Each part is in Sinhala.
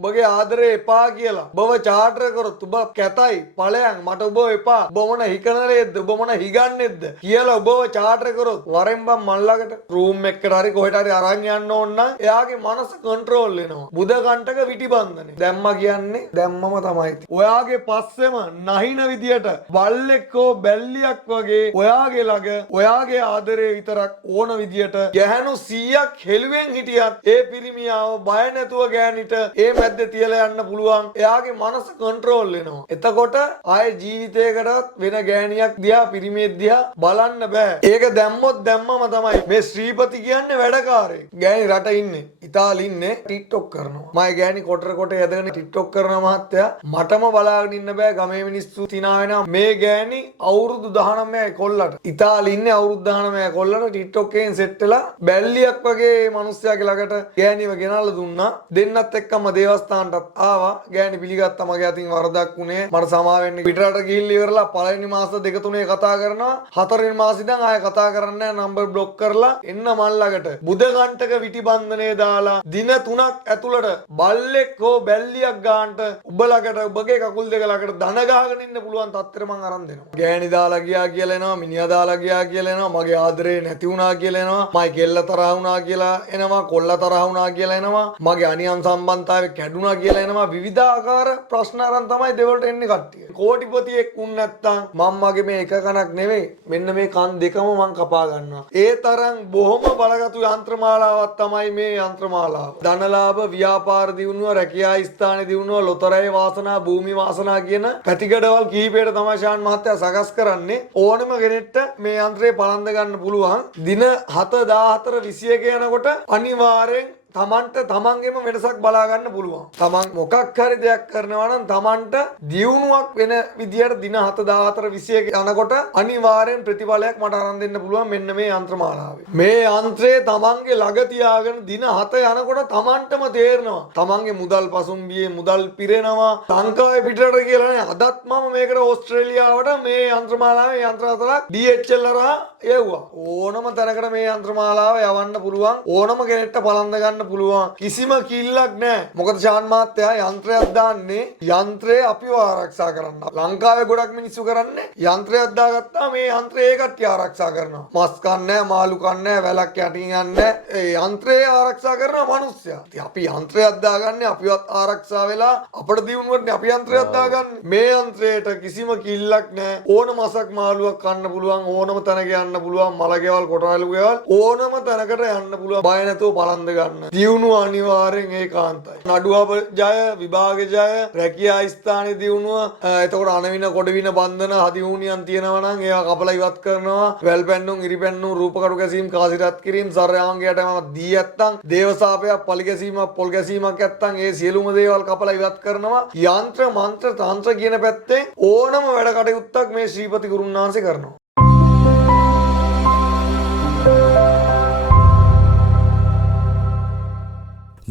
ඔබගේ ආදරේ එපා කියලා. ඔබව චාටර් කරොත් ඔබ කැතයි ඵලයන් මට ඔබ එපා. ඔබ මොන හිකනලේද්ද? ඔබ මොන හිගන්නේද්ද කියලා ඔබව චාටර් කරොත් වරෙන් බම් මල්ලකට රූම් එකකට හරි කොහෙට හරි අරන් යන්න ඕන නම් එයාගේ මනස කන්ට්‍රෝල් වෙනවා. බුද කණ්ඩක විටිබන්ධනේ. දැම්මා කියන්නේ දැම්මම තමයි. ඔයාගේ පස්සෙම නහින විදියට බල්ලෙක් හෝ බැල්ලියක් වගේ ඔයාගේ ළඟ ඔයාගේ ආදරේ විතරක් ඕන විදියට ගැහණු 100ක් හෙළුවෙන් හිටියත් ඒ පිරිමියාව බය නැතුව ගෑනිට ඒ මැද්දේ තියලා යන්න පුළුවන්. එයාගේ මනස කන්ට්‍රෝල් වෙනවා. එතකොට ආයේ ජීවිතයකටත් වෙන ගෑණියක් දිහා පිරිමියෙක් දිහා බලන්න බෑ. ඒක දැම්මොත් දැම්මම තමයි. මේ ශ්‍රීපති කියන්නේ වැඩකාරයෙක්. ගෑණි රට ඉන්නේ. ඉතාලි ඉන්නේ ටික්ටොක් කරනවා. මගේ ගෑණි කොටර කොට ඇදගෙන ටික්ටොක් කරන මහත්තයා මටම බලාගෙන ඉන්න බෑ. ගමේ මිනිස්සු තිනා වෙනවා. මේ ගෑණි අවුරුදු 19යි කොල්ලට. ඉතාලි ඉන්නේ අවුරුදු 19යි කොල්ලට ටික්ටොක් එකෙන් සෙට් වෙලා බැල්ලියක් වගේ මිනිස්සයාගේ ළඟට ගෑණිව ගෙනල්ලා දුන්නා. දෙන්නත් එක්කම දේවස්ථානටත් ආවා. ගෑණි පිළිගත්තා මගේ අතින් වරදක් උනේ. මට සමා වෙන්න. පිටරට ගිහිල්ලා ඉවරලා පළවෙනි මාස දෙක තුනේ කතා කරනවා. හතරවෙනි මාසෙ ඉඳන් ආයෙ කතා කරන්නේ නැහැ. නම්බර් බ්ලොක් කරලා එන්න මල් ළඟට. බුද කණ්ඩක විටිබන්ධනේ දාලා දින 3ක් ඇතුළට බල්ලෙක් හෝ බැල්ලියක් ගන්නට ඔබ ළඟට ඔබගේ කකුල් දෙක ළඟට දන ගහගෙන ඉන්න පුළුවන් තත්ත්වෙට මං අරන් දෙනවා. ගෑණි දාලා ගියා කියලා එනවා. මිනිහා දාලා ගියා කියලා එනවා. මගේ ආදරේ නැති වුණා කියලා එනවා. මයි කෙල්ල තරහ වුණා කියලා එනවා. කොල්ල තරහ වුණා කියලා එනවා. මගේ අනියම් සම්බන්ධතාවය කැඩුනා කියලා එනවා. විවිධාකාර ප්‍රශ්න අරන් තමයි දෙවලට එන්නේ කට්ටිය. කෝටිපතියෙක් වුණ නැත්තම් මම්මගේ මේ එක කනක් නෙවෙයි. මෙන්න මේ කන් දෙකම මං කපා ගන්නවා. ඒ තරම් බොහොම බලගතු යන්ත්‍රමාලාවක් තමයි මේ යන්ත්‍රමාලාව. ධනලාභ, ව්‍යාපාර දියුණුව, රැකියා ස්ථාන දියුණුව, ලොතරැයි වාසනා, භූමි වාසනා කියන පැතිකඩවල් කිහිපයට තමයි ශාන් මහත්තයා සකස් කරන්නේ. ඕනම කෙනෙක්ට මේ යන්ත්‍රය පලන්ද ගන්න පුළුවන්. දින 7 14 21 යනකොට අනිවාර්යෙන් තමන්ට තමන්ගේම වෙනසක් බලා ගන්න පුළුවන්. තමන් මොකක් හරි දෙයක් කරනවා නම් තමන්ට දියුණුවක් වෙන විදියට දින 7 14 21 යනකොට අනිවාර්යෙන් ප්‍රතිඵලයක් මට අරන් දෙන්න පුළුවන් මෙන්න මේ යන්ත්‍රමාලාවේ. මේ යන්ත්‍රය තමන්ගේ ළඟ තියාගෙන දින 7 යනකොට තමන්ටම තේරෙනවා. තමන්ගේ මුදල් පසුම්බියේ මුදල් පිරෙනවා. ලංකාවේ පිටරට කියලා නේ. අදත් මම මේකට ඕස්ට්‍රේලියාවට මේ යන්ත්‍රමාලාවේ යන්ත්‍ර හතරක් DHL හරහා යවුවා. ඕනම තැනකට මේ යන්ත්‍රමාලාව යවන්න පුළුවන්. ඕනම කෙනෙක්ට පලන්ද ගන්න පුළුවන්. කිසිම කිල්ලක් නැහැ. මොකද ශාන් මහත්තයා යන්ත්‍රයක් දාන්නේ යන්ත්‍රය අපිව ආරක්ෂා කරන්න. ලංකාවේ ගොඩක් මිනිස්සු කරන්නේ යන්ත්‍රයක් දාගත්තා මේ යන්ත්‍රය ඒ කට්ටිය ආරක්ෂා කරනවා. මස් කන්නේ මාළු කන්නේ වැලක් යටින් යන්නේ. ඒ යන්ත්‍රය ආරක්ෂා කරන මිනිස්සයා. ඉතින් අපි යන්ත්‍රයක් දාගන්නේ අපිවත් ආරක්ෂා වෙලා අපිට දිනුවන්නේ අපි යන්ත්‍රයක් දාගන්නේ. මේ යන්ත්‍රයට කිසිම කිල්ලක් නැහැ. ඕන මසක් මාළුවක් කන්න පුළුවන්. ඕනම තැනක යන්න පුළුවන්. මලකේවල් කොටවලු ගෙවල් ඕනම තැනකට යන්න පුළුවන්. බය නැතුව බලන්ද ගන්න. දියුණුව අනිවාර්යෙන් ඒකාන්තයි. නඩුව ජය, විභාග ජය, රැකියා ස්ථානයේ දියුණුව, එතකොට අනවින කොඩවින බන්ධන හදිහුණියන් තියෙනවා නම් ඒවා කපලා ඉවත් කරනවා. වැල් පැන්නුම්, ඉරි පැන්නුම්, රූපකටු ගැසීම්, කාසිරත් කිරීම, සර්යාංගයටම දී නැත්තම්, දේවසාපයක්, පලි ගැසීමක්, පොල් ගැසීමක් නැත්තම් ඒ සියලුම දේවල් කපලා ඉවත් කරනවා. යන්ත්‍ර, මන්ත්‍ර, තන්ත්‍ර කියන පැත්තේ ඕනම වැඩ කටයුත්තක් මේ ශ්‍රීපති ගුරුන් වහන්සේ කරනවා.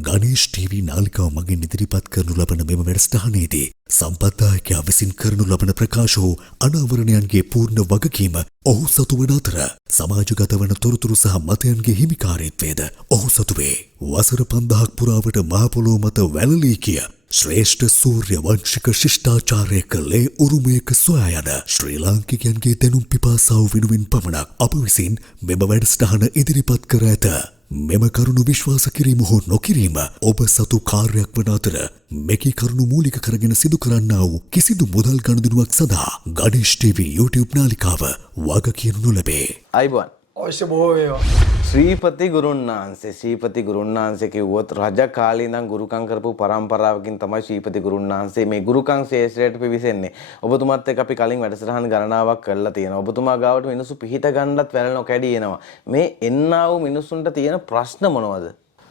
ගණේෂ් ටීවී නාලිකාව මගින් ඉදිරිපත් කරනු ලබන මෙම වැඩසටහනේදී සම්පත්දායකයා විසින් කරනු ලබන ප්‍රකාශ වූ අනාවරණයන්ගේ පූර්ණ වගකීම ඔහු සතු වන අතර සමාජගත වන තොරතුරු සහ මතයන්ගේ හිමිකාරීත්වයද ඔහු සතු වේ. වසර 5000ක් පුරාවට මහ පොළොව මත වැළලී කිය ශ්‍රේෂ්ඨ සූර්ය වංශික ශිෂ්ටාචාරයක ලේ උරුමයක සොයා යන ශ්‍රී ලාංකිකයන්ගේ දැනුම් පිපාසාව වෙනුවෙන් පමණක් අප විසින් මෙම වැඩසටහන ඉදිරිපත් කර ඇත. මෙම කරුණු විශ්වාස කිරීම හෝ නොකිරීම ඔබ සතු කාර්යයක් වන අතර මෙකී කරුණු මූලික කරගෙන සිදු කරන්නා වූ කිසිදු මුදල් ගනුදෙනුවක් සඳහා ගණේෂ් ටීවී YouTube නාලිකාව වගකියනු නොලැබේ. අයිබෝන් අවශ්‍ය බොහෝ වේවා. ශ්‍රීපති ශ්‍රීපති ගුරුන්නාන්සේ කිව්වොත් රජ කාලේ ඉඳන් ගුරුකම් කරපු පරම්පරාවකින් තමයි ශ්‍රීපති ගුරුන්නාන්සේ මේ ගුරුකම් ශේෂ්ත්‍රයට පිවිසෙන්නේ. ඔබතුමාත් එක්ක අපි කලින් වැඩසටහන් ගණනාවක් කරලා තියෙනවා. ඔබතුමා ගාවට මිනිස්සු පිහිට ගන්නත් වැළ නොකැඩී එනවා. මේ එන්නා වූ මිනිස්සුන්ට තියෙන ප්‍රශ්න මොනවද?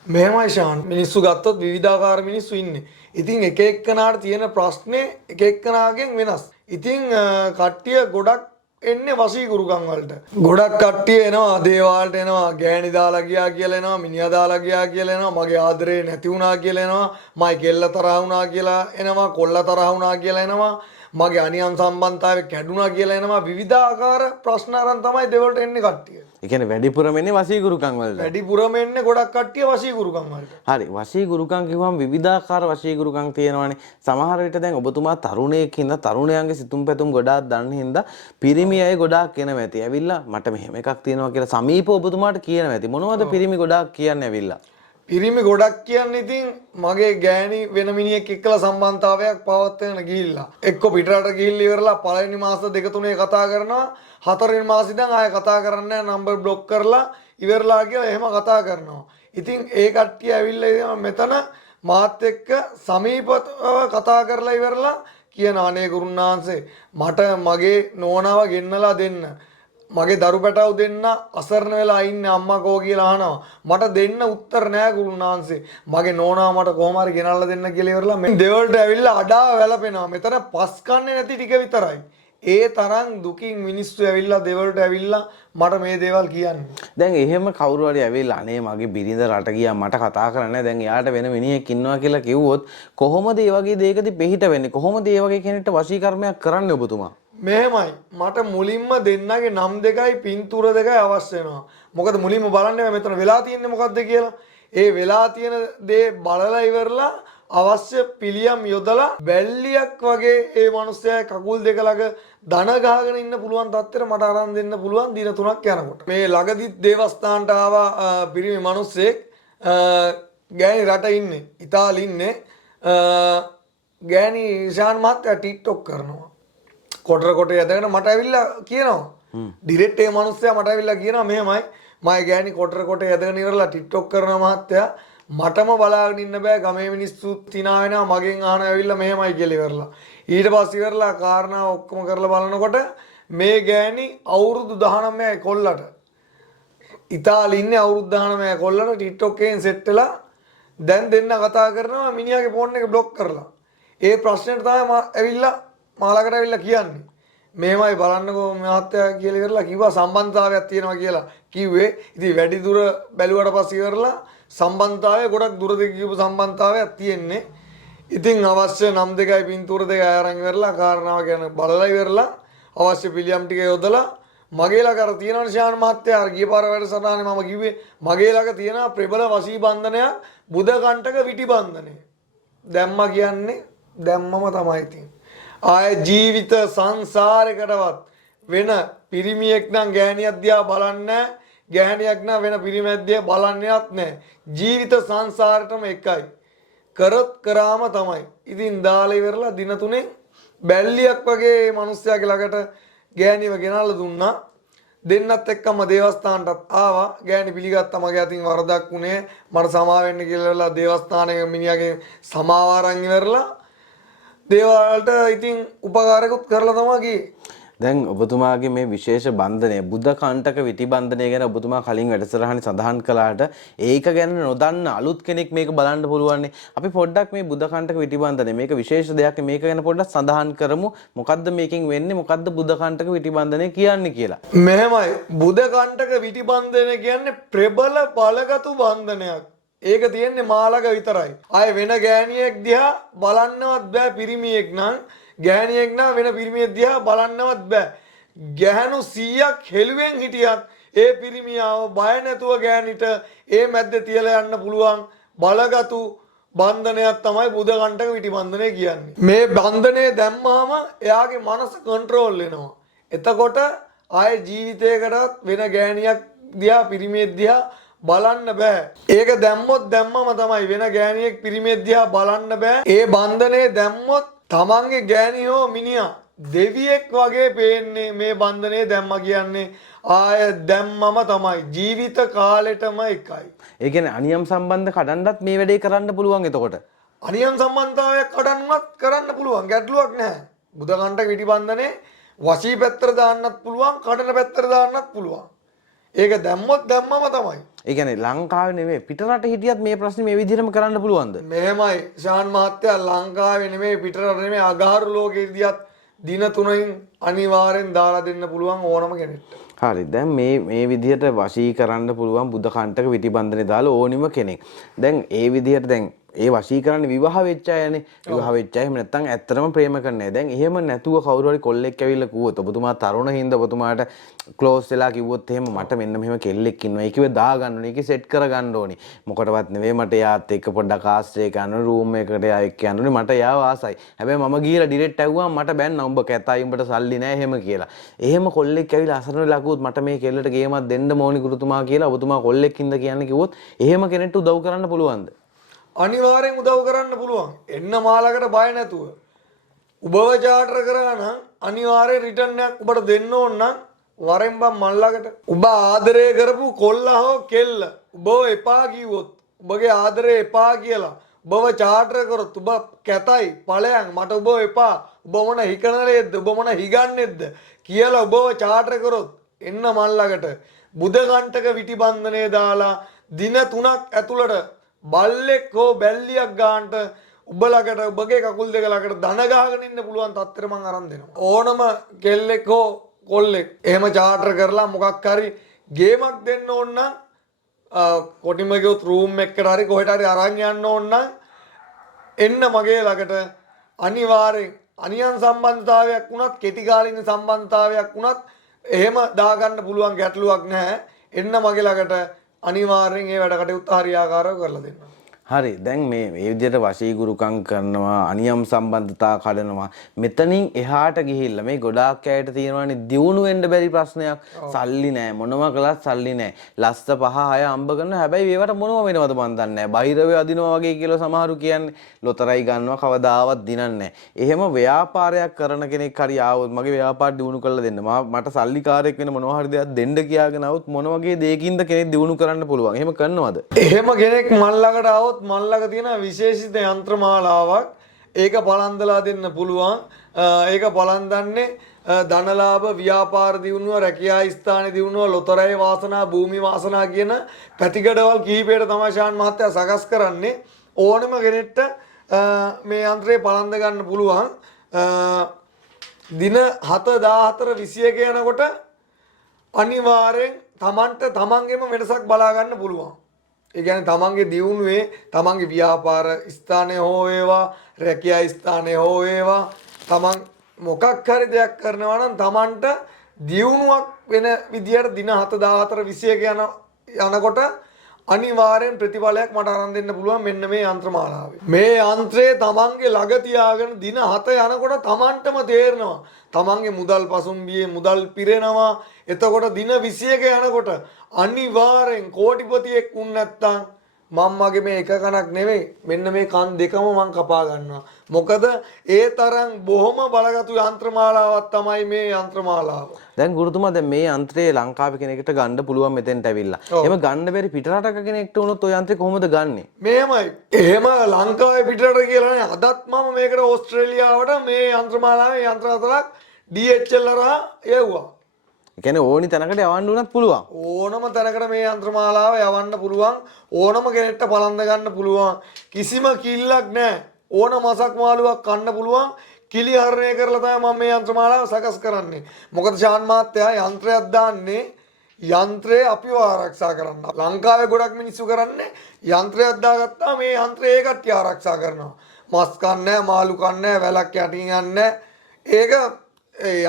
මෙහෙමයි ශාන්, මිනිස්සු ගත්තොත් විවිධාකාර මිනිස්සු ඉන්නේ. ඉතින් එක එක්කනාට තියෙන ප්‍රශ්නේ එක එක්කනාගෙන් වෙනස්. ඉතින් කට්ටිය ගොඩක් එන්නේ වසී ගුරුකම් වලට. ගොඩක් කට්ටිය එනවා දේවාලට එනවා, ගෑණි දාලා ගියා කියලා එනවා, මිනිහා දාලා ගියා කියලා එනවා, මගේ ආදරේ නැති වුණා කියලා එනවා, මයි කෙල්ල තරහ වුණා කියලා එනවා, කොල්ල තරහ වුණා කියලා එනවා, මගේ අනියම් සම්බන්ධතාවය කැඩුනා කියලා එනවා විවිධාකාර ප්‍රශ්න අරන් තමයි දෙවලට එන්නේ කට්ටිය. ඒ කියන්නේ වැඩිපුරම එන්නේ වශීගුරුකම් වලට. වැඩිපුරම එන්නේ ගොඩක් කට්ටිය වශීගුරුකම් වලට. හරි වශීගුරුකම් කිව්වම විවිධාකාර වශීගුරුකම් තියෙනවානේ. සමහර විට දැන් ඔබතුමා තරුණයෙක් හින්දා තරුණයන්ගේ සිතුම් පැතුම් ගොඩාක් දන්න හින්දා පිරිමි අය ගොඩාක් කියනවා ඇති. ඇවිල්ලා මට මෙහෙම එකක් තියෙනවා කියලා සමීප ඔබතුමාට කියනවා ඇති. මොනවද පිරිමි ගොඩාක් කියන්නේ ඇවිල්ලා? පිරිමි ගොඩක් කියන්නේ ඉතින් මගේ ගෑණි වෙන මිනිහෙක් එක්කලා සම්බන්ධතාවයක් පවත්වාගෙන ගිහිල්ලා එක්ක පිටරට ගිහිල්ලා ඉවරලා පළවෙනි මාස දෙක තුනේ කතා කරනවා හතරවෙනි මාසෙ ඉඳන් ආයෙ කතා කරන්නේ නැහැ නම්බර් බ්ලොක් කරලා ඉවරලා කියලා එහෙම කතා කරනවා. ඉතින් ඒ කට්ටිය ඇවිල්ලා මෙතන මාත් එක්ක සමීපව කතා කරලා ඉවරලා කියන අනේ ගුරුනාන්සේ මට මගේ නෝනාව ගෙන්නලා දෙන්න. මගේ දරු පැටව දෙන්න අසරණ වෙලා ඉන්නේ අම්මා කෝ කියලා අහනවා. මට දෙන්න උත්තර නෑ ගුරුනාන්සේ. මගේ නෝනාව මට කොහොම හරි ගෙනල්ලා දෙන්න කියලා ඉවරලා මේ දෙවල්ට ඇවිල්ලා අඩාව වැළපෙනවා. මෙතන පස් කන්නේ නැති ටික විතරයි. ඒ තරම් දුකින් මිනිස්සු ඇවිල්ලා දෙවල්ට ඇවිල්ලා මට මේ දේවල් කියන්නේ. දැන් එහෙම කවුරු හරි ඇවිල්ලා අනේ මගේ බිරිඳ රට ගියා මට කතා කරන්නේ දැන් එයාට වෙන මිනිහෙක් ඉන්නවා කියලා කිව්වොත් කොහොමද මේ වගේ දෙයකදී පිහිට වෙන්නේ? කොහොමද මේ වගේ කෙනෙක්ට වශීකරණයක් කරන්නේ ඔබතුමා? මෙහෙමයි මට මුලින්ම දෙන්නගේ නම් දෙකයි පින්තූර දෙකයි අවශ්‍ය වෙනවා. මොකද මුලින්ම බලන්න මෙතන වෙලා තියෙන්නේ මොකද්ද කියලා. ඒ වෙලා තියෙන දේ බලලා ඉවරලා අවශ්‍ය පිළියම් යොදලා බැල්ලියක් වගේ ඒ මිනිස්සයා කකුල් දෙක ළඟ දන ගහගෙන ඉන්න පුළුවන් තත්ත්වෙට මට අරන් දෙන්න පුළුවන් දින 3ක් යනකොට. මේ ළඟදිත් දේවස්ථානට ආවා පිරිමි මිනිස්සෙක් ගෑණි රට ඉන්නේ ඉතාලි ඉන්නේ ගෑණි ඊශාන් මහත්තයා ටික්ටොක් කරනවා. කොටර කොට යදගෙන මට ඇවිල්ලා කියනවා ඩිරෙක්ට් ඒ මිනිස්සයා මට ඇවිල්ලා කියනවා මෙහෙමයි මගේ ගෑණි කොටර කොට යදගෙන ඉවරලා ටික්ටොක් කරන මහත්තයා මටම බලාගෙන ඉන්න බෑ ගමේ මිනිස්සු තිනා වෙනවා මගෙන් අහන ඇවිල්ලා මෙහෙමයි කියලා ඉවරලා ඊට පස්සේ ඉවරලා කාරණා ඔක්කොම කරලා බලනකොට මේ ගෑණි අවුරුදු 19යි කොල්ලට ඉතාලි ඉන්නේ අවුරුදු 19යි කොල්ලට ටික්ටොක් එකෙන් සෙට් වෙලා දැන් දෙන්න කතා කරනවා මිනිහාගේ ෆෝන් එක බ්ලොක් කරලා ඒ ප්‍රශ්නෙට තමයි ඇවිල්ලා මාළකට ඇවිල්ලා කියන්නේ මේමයි බලන්නකෝ මහත්තයා කියලා ඉවරලා කිව්වා සම්බන්ධතාවයක් තියෙනවා කියලා කිව්වේ ඉතින් වැඩි දුර බැලුවට පස්සේ ඉවරලා සම්බන්ධතාවය ගොඩක් දුරදිග කියපු සම්බන්ධතාවයක් තියෙන්නේ ඉතින් අවශ්‍ය නම් දෙකයි පින්තූර දෙකයි අරන් ඉවරලා කාරණාව ගැන බලලා ඉවරලා අවශ්‍ය පිළියම් ටික යොදලා මගේ ළඟ අර තියෙනවනේ ශාන් මහත්තයා අර ගිය පාර වැඩසටහනේ මම කිව්වේ මගේ ළඟ තියෙන ප්‍රබල වශී බන්ධනයක් බුද කණ්ඨක විටි බන්ධනය දැම්මා කියන්නේ දැම්මම තමයි තියෙන්නේ ආය ජීවිත සංසාරයකටවත් වෙන පිරිමියෙක් නම් ගෑණියක් දිහා බලන්නේ ගෑණියක් නම් වෙන පිරිමියෙක් දිහා බලන්නේවත් නැහැ ජීවිත සංසාරෙටම එකයි කරොත් කරාම තමයි ඉතින් දාලා ඉවරලා දින 3 බැල්ලියක් වගේ මේ මිනිස්සයාගේ ළඟට ගෑණිව ගෙනල්ලා දුන්නා දෙන්නත් එක්කම දේවස්ථානටත් ආවා ගෑණි පිළිගත්තා මගේ අතින් වරදක් වුණේ මට සමා වෙන්න කියලා දේවස්ථානයේ මිනිහාගේ සමාව අරන් ඉවරලා දේවල්ට ඉතින් උපකාරකුත් කරලා තමයි ගියේ. දැන් ඔබතුමාගේ මේ විශේෂ බන්ධනය බුද්ධ කණ්ඨක විටි බන්ධනය ගැන ඔබතුමා කලින් වැඩසටහනේ සඳහන් කළාට ඒක ගැන නොදන්න අලුත් කෙනෙක් මේක බලන්න පුළුවන්. අපි පොඩ්ඩක් මේ බුද්ධ කණ්ඨක විටි බන්ධනය මේක විශේෂ දෙයක් මේක ගැන පොඩ්ඩක් සඳහන් කරමු. මොකද්ද මේකෙන් වෙන්නේ? මොකද්ද බුද්ධ කණ්ඨක විටි බන්ධනය කියන්නේ කියලා. මෙහෙමයි බුද්ධ කණ්ඨක විටි බන්ධනය කියන්නේ ප්‍රබල බලගතු බන්ධනයක්. ඒක තියෙන්නේ මාළක විතරයි. ආයේ වෙන ගෑණියෙක් දිහා බලන්නවත් බෑ පිරිමියෙක් නම් ගෑණියෙක් නම් වෙන පිරිමියෙක් දිහා බලන්නවත් බෑ. ගැහණු 100ක් හෙළුවෙන් හිටියත් ඒ පිරිමියාව බය නැතුව ගෑණිට ඒ මැද්දේ තියලා යන්න පුළුවන් බලගතු බන්ධනයක් තමයි බුද්ධ කණ්ඨක විටි බන්ධනය කියන්නේ. මේ බන්ධනය දැම්මාම එයාගේ මනස කන්ට්‍රෝල් වෙනවා. එතකොට ආයේ ජීවිතයකටත් වෙන ගෑණියක් දිහා පිරිමියෙක් දිහා බලන්න බෑ. ඒක දැම්මොත් දැම්මම තමයි වෙන ගෑණියෙක් පිරිමියෙක් දිහා බලන්න බෑ. ඒ බන්ධනේ දැම්මොත් තමන්ගේ ගෑණි හෝ මිනිහා දෙවියෙක් වගේ පේන්නේ මේ බන්ධනේ දැම්මා කියන්නේ ආය දැම්මම තමයි ජීවිත කාලෙටම එකයි. ඒ කියන්නේ අනියම් සම්බන්ධ කඩන්නත් මේ වැඩේ කරන්න පුළුවන් එතකොට. අනියම් සම්බන්ධතාවයක් කඩන්නත් කරන්න පුළුවන් ගැටලුවක් නැහැ. බුද්ධ කණ්ඨක විටි බන්ධනේ වශී පැත්තට දාන්නත් පුළුවන් කඩන පැත්තට දාන්නත් පුළුවන්. ඒක දැම්මොත් දැම්මම තමයි. ඒ කියන්නේ ලංකාවේ නෙමෙයි පිටරට හිටියත් මේ ප්‍රශ්නේ මේ විදිහටම කරන්න පුළුවන්ද? මෙහෙමයි ශාන් මහත්තයා ලංකාවේ නෙමෙයි පිටරට නෙමෙයි අගාරු ලෝකෙදියත් දින 3න් අනිවාර්යෙන් දාලා දෙන්න පුළුවන් ඕනම කෙනෙක්ට. හරි දැන් මේ විදිහට වශී කරන්න පුළුවන් බුද්ධ කණ්ඨක විටි බන්ධනේ දාලා ඕනිම කෙනෙක්. දැන් ඒ විදිහට දැන් ඒ වශී කරන්නේ විවාහ වෙච්ච අයනේ. විවාහ වෙච්ච අය එහෙම නැත්නම් ඇත්තටම ප්‍රේම කරන්නේ. දැන් එහෙම නැතුව කවුරු හරි කොල්ලෙක් ඇවිල්ලා කිව්වොත් ඔබතුමා තරුණ හින්දා ඔබතුමාට ක්ලෝස් වෙලා කිව්වොත් එහෙම මට මෙන්න මෙහෙම කෙල්ලෙක් ඉන්නවා. ඒකේ දා ගන්න ඕනේ. ඒකේ සෙට් කර ගන්න ඕනේ. මොකටවත් නෙවෙයි මට යාත් එක්ක පොඩ්ඩක් ආශ්‍රය කරන්න රූම් එකකට යා එක්ක යන්න ඕනේ. මට යාව ආසයි. හැබැයි මම ගිහලා ඩිරෙක්ට් ඇහුවා මට බැන්න උඹ කැතයි උඹට සල්ලි නැහැ එහෙම කියලා. එහෙම කොල්ලෙක් ඇවිල්ලා අසරණ වෙලා කිව්වොත් මට මේ කෙල්ලට ගේමක් දෙන්න ඕනි ගුරුතුමා කියලා ඔබතුමා කොල්ලෙක් හින්දා කියන්නේ කිව්වොත් එහෙම කෙනෙක්ට උදව් කරන්න පුළුවන්ද? අනිවාර්යෙන් උදව් කරන්න පුළුවන්. එන්න මාලකට බය නැතුව. උබව චාටර් කරා නම් අනිවාර්යෙන් රිටර්න් එකක් ඔබට දෙන්න ඕන නම් වරෙන් බම් මල්ලකට. ඔබ ආදරය කරපු කොල්ලා හෝ කෙල්ල ඔබව එපා කිව්වොත් ඔබගේ ආදරය එපා කියලා ඔබව චාටර් කරොත් ඔබ කැතයි ඵලයන් මට ඔබ එපා ඔබ මොන හිකනලෙද්ද ඔබ මොන හිගන්නේද්ද කියලා ඔබව චාටර් කරොත් එන්න මල්ලකට බුද කණ්ඨක විටිබන්ධනේ දාලා දින 3ක් ඇතුළත බල්ලෙක් හෝ බැල්ලියක් ගන්නට උඹලකට ඔබගේ කකුල් දෙක ළඟට දන ගහගෙන ඉන්න පුළුවන් තත්ත්වෙට මං අරන් දෙනවා. ඕනම කෙල්ලෙක් හෝ කොල්ලෙක් එහෙම චාටර් කරලා මොකක් හරි ගේමක් දෙන්න ඕන නම් කොටිම ගියොත් රූම් එකකට හරි කොහෙට හරි අරන් යන්න ඕන නම් එන්න මගේ ළඟට අනිවාර්යෙන් අනියන් සම්බන්ධතාවයක් වුණත් කෙටි කාලින සම්බන්ධතාවයක් වුණත් එහෙම දාගන්න පුළුවන් ගැටලුවක් නැහැ. එන්න මගේ ළඟට අනිවාර්යෙන් ඒ වැඩ කටයුත්ත හරියාකාරව කරලා දෙන්න. හරි දැන් මේ විදිහට වශී ගුරුකම් කරනවා අනියම් සම්බන්ධතා කඩනවා මෙතනින් එහාට ගිහිල්ලා මේ ගොඩාක් අයට තියෙනවානේ දියුණු වෙන්න බැරි ප්‍රශ්නයක් සල්ලි නැහැ මොනවා කළත් සල්ලි නැහැ ලස්ස 5-6 අම්බ කරනවා හැබැයි ඒවට මොනවා වෙනවද මන් දන්නේ නැහැ බහිරවේ අදිනවා වගේ කියලා සමහරු කියන්නේ ලොතරයි ගන්නවා කවදාවත් දිනන්නේ නැහැ එහෙම ව්‍යාපාරයක් කරන කෙනෙක් හරි ආවොත් මගේ ව්‍යාපාර දියුණු කරලා දෙන්න මට සල්ලිකාරයෙක් වෙන මොනවා හරි දෙයක් දෙන්න කියාගෙන આવොත් මොන වගේ දෙයකින්ද කෙනෙක් දියුණු කරන්න පුළුවන් එහෙම කරනවද එහෙම කෙනෙක් මල්ලකට આવොත් මල්ලක තියෙන විශේෂිත යන්ත්‍රමාලාවක් ඒක බලන්දලා දෙන්න පුළුවන් ඒක බලන්දන්නේ ධනලාභ ව්‍යාපාර දියුණුව රැකියා ස්ථාන දියුණුව ලොතරැයි වාසනා භූමි වාසනා කියන පැතිකඩවල් කිහිපයට තමයි ශාන් මහත්තයා සකස් කරන්නේ ඕනම කෙනෙක්ට මේ යන්ත්‍රය බලන්ද ගන්න පුළුවන් දින 7-14-21 යනකොට අනිවාර්යෙන් Tamanට තමන්ගේම වෙනසක් බලා ගන්න පුළුවන් ඒ කියන්නේ තමන්ගේ දියුණුවේ තමන්ගේ ව්‍යාපාර ස්ථානය හෝ වේවා රැකියා ස්ථානය හෝ වේවා තමන් මොකක් හරි දෙයක් කරනවා නම් තමන්ට දියුණුවක් වෙන විදියට දින 7-14-21 යනකොට අනිවාර්යෙන් ප්‍රතිඵලයක් මට අරන් දෙන්න පුළුවන් මෙන්න මේ යන්ත්‍රමාලාවේ. මේ යන්ත්‍රය තමන්ගේ ළඟ තියාගෙන දින 7 යනකොට තමන්ටම තේරෙනවා. තමන්ගේ මුදල් පසුම්බියේ මුදල් පිරෙනවා. එතකොට දින 21 යනකොට අනිවාර්යෙන් කෝටිපතියෙක් වුණ නැත්තම් මම්මගේ මේ එක කණක් නෙවෙයි මෙන්න මේ කන් දෙකම මං කපා ගන්නවා. මොකද ඒ තරම් බොහොම බලගතු යන්ත්‍රමාලාවක් තමයි මේ යන්ත්‍රමාලාව. දැන් ගුරුතුමා දැන් මේ යන්ත්‍රය ලංකාවේ කෙනෙක්ට ගන්න පුළුවන් මෙතෙන්ට ඇවිල්ලා. එහෙම ගන්න බැරි පිටරටක කෙනෙක්ට වුණොත් ඔය යන්ත්‍රය කොහොමද ගන්නෙ? මෙහෙමයි. එහෙම ලංකාවේ පිටරට කියලා නේ අදත් මම මේකට ඕස්ට්‍රේලියාවට මේ යන්ත්‍රමාලාවේ යන්ත්‍ර හතරක් DHL හරහා යවුවා. ඒ කියන්නේ ඕනි තැනකට යවන්න උනත් පුළුවන්. ඕනම තැනකට මේ යන්ත්‍රමාලාව යවන්න පුළුවන්. ඕනම කෙනෙක්ට බලන්ද ගන්න පුළුවන්. කිසිම කිල්ලක් නැහැ. ඕන මසක් මාළුවක් කන්න පුළුවන්. කිලි හරණය කරලා තමයි මම මේ යන්ත්‍රමාලාව සකස් කරන්නේ. මොකද ශාන් මහත්තයා යන්ත්‍රයක් දාන්නේ යන්ත්‍රය අපිව ආරක්ෂා කරන්න. ලංකාවේ ගොඩක් මිනිස්සු කරන්නේ යන්ත්‍රයක් දාගත්තා මේ යන්ත්‍රය ඒ කට්ටිය ආරක්ෂා කරනවා. මස් කන්නේ මාළු කන්නේ වැලක් යටින් යන්නේ. ඒක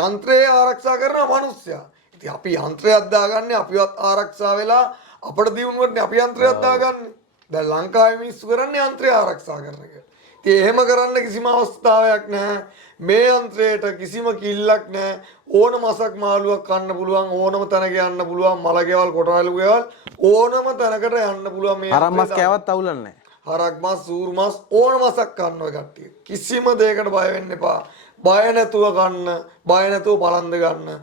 යන්ත්‍රය ආරක්ෂා කරන මිනිස්සයා. ඉතින් අපි යන්ත්‍රයක් දාගන්නේ අපිවත් ආරක්ෂා වෙලා අපිට දිනුවන්නේ අපි යන්ත්‍රයක් දාගන්නේ. දැන් ලංකාවේ මිනිස්සු කරන්නේ යන්ත්‍රය ආරක්ෂා කරන එක. ඉතින් එහෙම කරන්න කිසිම අවස්ථාවක් නැහැ. මේ යන්ත්‍රයට කිසිම කිල්ලක් නැහැ. ඕන මසක් මාළුවක් කන්න පුළුවන් ඕනම තැනක යන්න පුළුවන් මලකේවල් කොටවලු ගෙවල් ඕනම තැනකට යන්න පුළුවන් මේ හරක් මස් කෑවත් අවුලක් නැහැ. හරක් මස් සූරු මස් ඕන මසක් කන්න ඔය කට්ටිය. කිසිම දෙයකට බය වෙන්න එපා. බය නැතුව කන්න, බය නැතුව බලන්ද ගන්න.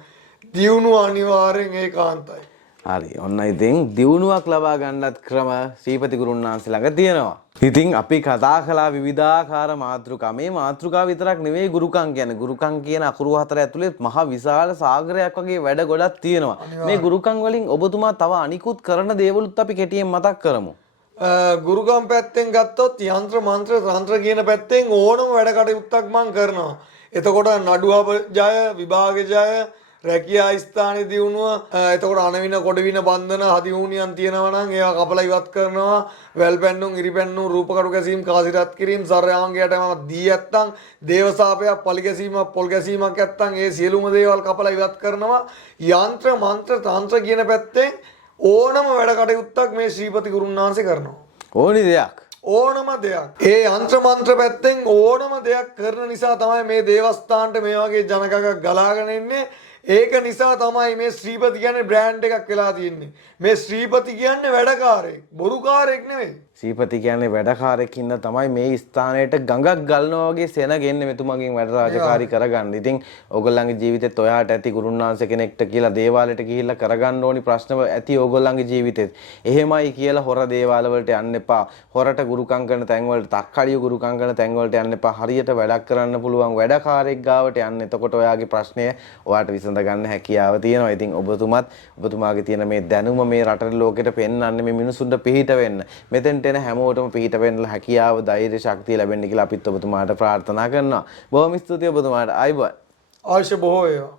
දියුණුව අනිවාර්යෙන් ඒකාන්තයි. හරි. ඔන්න ඉතින් දියුණුවක් ලබා ගන්නත් ක්‍රම ශ්‍රීපති ගුරුන්වහන්සේ ළඟ තියෙනවා. ඉතින් අපි කතා කළා විවිධාකාර මාතෘකා. මේ මාතෘකා විතරක් නෙවෙයි ගුරුකම් කියන්නේ. ගුරුකම් කියන අකුරු හතර ඇතුලේ මහ විශාල සාගරයක් වගේ වැඩ ගොඩක් තියෙනවා. මේ ගුරුකම් වලින් ඔබතුමා තව අනිකුත් කරන දේවලුත් අපි කෙටියෙන් මතක් කරමු. ගුරුකම් පැත්තෙන් ගත්තොත් යන්ත්‍ර මන්ත්‍ර තන්ත්‍ර කියන පැත්තෙන් ඕනම වැඩ කටයුත්තක් මම කරනවා. එතකොට නඩුව ජය, විභාග ජය, රැකියා ස්ථාන දියුණුව එතකොට අනවින කොඩවින බන්ධන හදිහූනියන් තියෙනවා නම් ඒවා කපලා ඉවත් කරනවා වැල් පැන්නුම් ඉරි පැන්නුම් රූපකටු ගැසීම් කාසිරත් කිරීම සර්යාංගයටම දී ඇත්තම් දේවසාපයක් පලි ගැසීමක් පොල් ගැසීමක් ඇත්තම් ඒ සියලුම දේවල් කපලා ඉවත් කරනවා යන්ත්‍ර මන්ත්‍ර තන්ත්‍ර කියන පැත්තෙන් ඕනම වැඩ කටයුත්තක් මේ ශ්‍රීපති ගුරුන්වහන්සේ කරනවා ඕනි දෙයක් ඕනම දෙයක් ඒ යන්ත්‍ර මන්ත්‍ර පැත්තෙන් ඕනම දෙයක් කරන නිසා තමයි මේ දේවස්ථානට මේ වගේ ජනකයක් ගලාගෙන එන්නේ ඒක නිසා තමයි මේ ශ්‍රීපති කියන්නේ බ්‍රෑන්ඩ් එකක් වෙලා තියෙන්නේ මේ ශ්‍රීපති කියන්නේ වැඩකාරයෙක් බොරුකාරයෙක් නෙවෙයි ශ්‍රීපති කියන්නේ වැඩකාරයෙක් ඉන්න තමයි මේ ස්ථානයට ගඟක් ගලනවා වගේ සෙනගෙන්නේ මෙතුමගෙන් වැඩ රාජකාරී කරගන්න. ඉතින් ඕගොල්ලන්ගේ ජීවිතෙත් ඔයාට ඇති ගුරුන්වහන්සේ කෙනෙක්ට කියලා දේවාලයට ගිහිල්ලා කරගන්න ඕනි ප්‍රශ්න ඇති ඕගොල්ලන්ගේ ජීවිතෙත්. එහෙමයි කියලා හොර දේවාල වලට යන්න එපා. හොරට ගුරුකම් කරන තැන් වලට තක්කඩිය ගුරුකම් කරන තැන් වලට යන්න එපා. හරියට වැඩක් කරන්න පුළුවන් වැඩකාරයෙක් ගාවට යන්න. එතකොට ඔයාගේ ප්‍රශ්නය ඔයාට විසඳ ගන්න හැකියාව තියෙනවා. ඉතින් ඔබතුමාගේ තියෙන මේ දැනුම මේ රටේ ලෝකෙට පෙන්වන්නේ මේ මිනිසුන්ට පිහිට වෙන්න. මෙතෙන්ට එන හැමෝටම පිහිට වෙන්න හැකියාව ධෛර්ය ශක්තිය ලැබෙන්න කියලා අපිත් ඔබතුමාට ප්‍රාර්ථනා කරනවා. බොහොම ස්තුතියි ඔබතුමාට. ආයුබෝවන්. අවශ්‍ය බොහෝ වේවා.